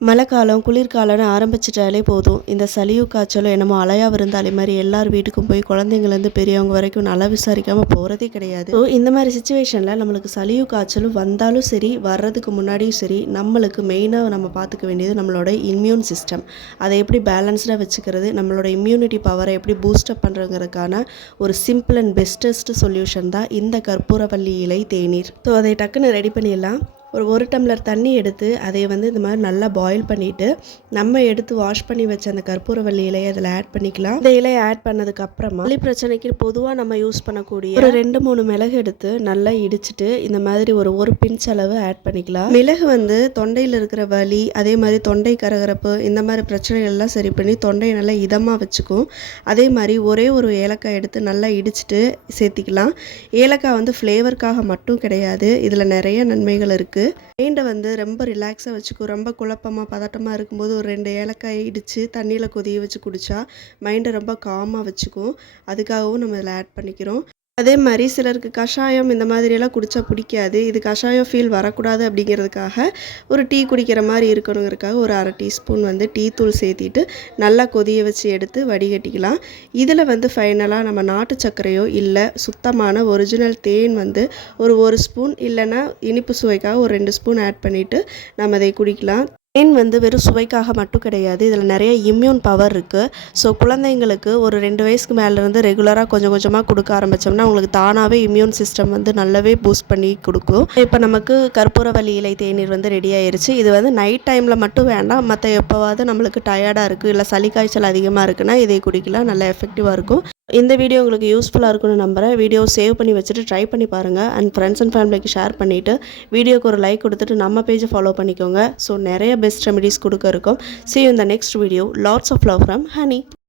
மழைக்காலம், குளிர்காலம்னு ஆரம்பிச்சுட்டாலே போதும். இந்த சளியும், காய்ச்சலும் என்னமோ அலையா விருந்தாளி மாரி எல்லார் வீட்டுக்கும் போய் குழந்தைங்கலேருந்து பெரியவங்க வரைக்கும் நல்லா விசாரிக்காம போறதே கிடையாது. ஸோ இந்த மாரி சிச்சுவேஷன்ல நம்மளுக்கு சளியும், காய்ச்சலும் வந்தாலும் சரி, வர்றதுக்கு முன்னாடியும் சரி, நம்மளுக்கு மெயினா நம்ம பார்த்துக்க வேண்டியது நம்மளோட இம்யூன் சிஸ்டம். அதை எப்படி பேலன்ஸ்டா வச்சுக்கிறது, நம்மளோட இம்யூனிட்டி பவரை எப்படி பூஸ்டப் பண்ணுறதுக்கான ஒரு சிம்பிள் அண்ட் பெஸ்டஸ்ட் சொல்யூஷன் தான் இந்த கற்பூரவள்ளி இலை தேநீர். ஸோ அதை டக்குன்னு ரெடி பண்ணிடலாம். ஒரு டம்ளர் தண்ணி எடுத்து அதை இந்த மாதிரி நல்லா பாயில் பண்ணிவிட்டு நம்ம எடுத்து வாஷ் பண்ணி வச்ச அந்த கற்பூரவள்ளி இலையை அதில் ஆட் பண்ணிக்கலாம். இந்த இலையை ஆட் பண்ணதுக்கு அப்புறமா சளி பிரச்சனைக்கு பொதுவாக நம்ம யூஸ் பண்ணக்கூடிய ஒரு 2-3 மிளகு எடுத்து நல்லா இடிச்சிட்டு இந்த மாதிரி ஒரு பிஞ்ச் அளவு ஆட் பண்ணிக்கலாம். மிளகு தொண்டையில் இருக்கிற வலி, அதே மாதிரி தொண்டை கரகரப்பு, இந்த மாதிரி பிரச்சனைகள்லாம் சரி பண்ணி தொண்டையை நல்லா இதமாக வச்சுக்கும். அதே மாதிரி ஒரு ஏலக்காய் எடுத்து நல்லா இடிச்சிட்டு சேர்த்திக்கலாம். ஏலக்காய் ஃப்ளேவருக்காக மட்டும் கிடையாது, இதில் நிறைய நன்மைகள் இருக்குது. மைண்டை ரொம்ப ரிலாக்ஸாக வச்சுக்கும். ரொம்ப குழப்பமாக பதட்டமாக இருக்கும்போது ஒரு 2 ஏலக்காய் இடித்து தண்ணியில் கொதிய வச்சு குடித்தா மைண்டை ரொம்ப காமாக வச்சுக்கும். அதுக்காகவும் நம்ம இதில் ஆட் பண்ணிக்கிறோம். அதே மாதிரி சிலருக்கு கஷாயம் இந்த மாதிரியெல்லாம் குடித்தா பிடிக்காது. இது கஷாயம் ஃபீல் வரக்கூடாது அப்படிங்கிறதுக்காக ஒரு டீ குடிக்கிற மாதிரி இருக்கணுங்கிறதுக்காக ஒரு 1/2 டீஸ்பூன் டீ தூள் சேர்த்திட்டு நல்லா கொதிய வச்சு எடுத்து வடிகட்டிக்கலாம். இதில் ஃபைனலாக நம்ம நாட்டு சர்க்கரையோ இல்லை சுத்தமான ஒரிஜினல் தேன் ஒரு ஸ்பூன், இல்லைன்னா இனிப்பு சுவைக்காக ஒரு 2 ஸ்பூன் ஆட் பண்ணிவிட்டு நம்ம அதை குடிக்கலாம். தேன் வெறும் சுவைக்காக மட்டும் கிடையாது, இதில் நிறைய இம்யூன் பவர் இருக்குது. ஸோ குழந்தைங்களுக்கு ஒரு 2 வயசுக்கு மேலேருந்து ரெகுலராக கொஞ்சம் கொஞ்சமாக கொடுக்க ஆரம்பித்தோம்னா உங்களுக்கு தானாகவே இம்யூன் சிஸ்டம் நல்லாவே பூஸ்ட் பண்ணி கொடுக்கும். இப்போ நமக்கு கற்பூரவள்ளி இலை தேநீர் ரெடி ஆயிருச்சு. இது நைட் டைமில் மட்டும் வேண்டாம், மற்ற எப்போவாவது நம்மளுக்கு டயர்டாக இருக்குது இல்லை சளி காய்ச்சல் அதிகமாக இருக்குன்னா இதை குடிக்கலாம், நல்லா எஃபெக்டிவாக இருக்கும். இந்த வீடியோ உங்களுக்கு யூஸ்ஃபுல்லாக இருக்குன்னு நம்புகிறேன். வீடியோ சேவ் பண்ணி வச்சுட்டு ட்ரை பண்ணி பாருங்கள். அண்ட் ஃப்ரெண்ட்ஸ் அண்ட் ஃபேமிலிக்கு ஷேர் பண்ணிவிட்டு வீடியோக்கு ஒரு லைக் கொடுத்துட்டு நம்ம பேஜை ஃபாலோ பண்ணிக்கோங்க. ஸோ நிறைய பெஸ்ட் ரெமெடிஸ் கொடுக்க இருக்கும். See you in the next video. Lots of love from Honey.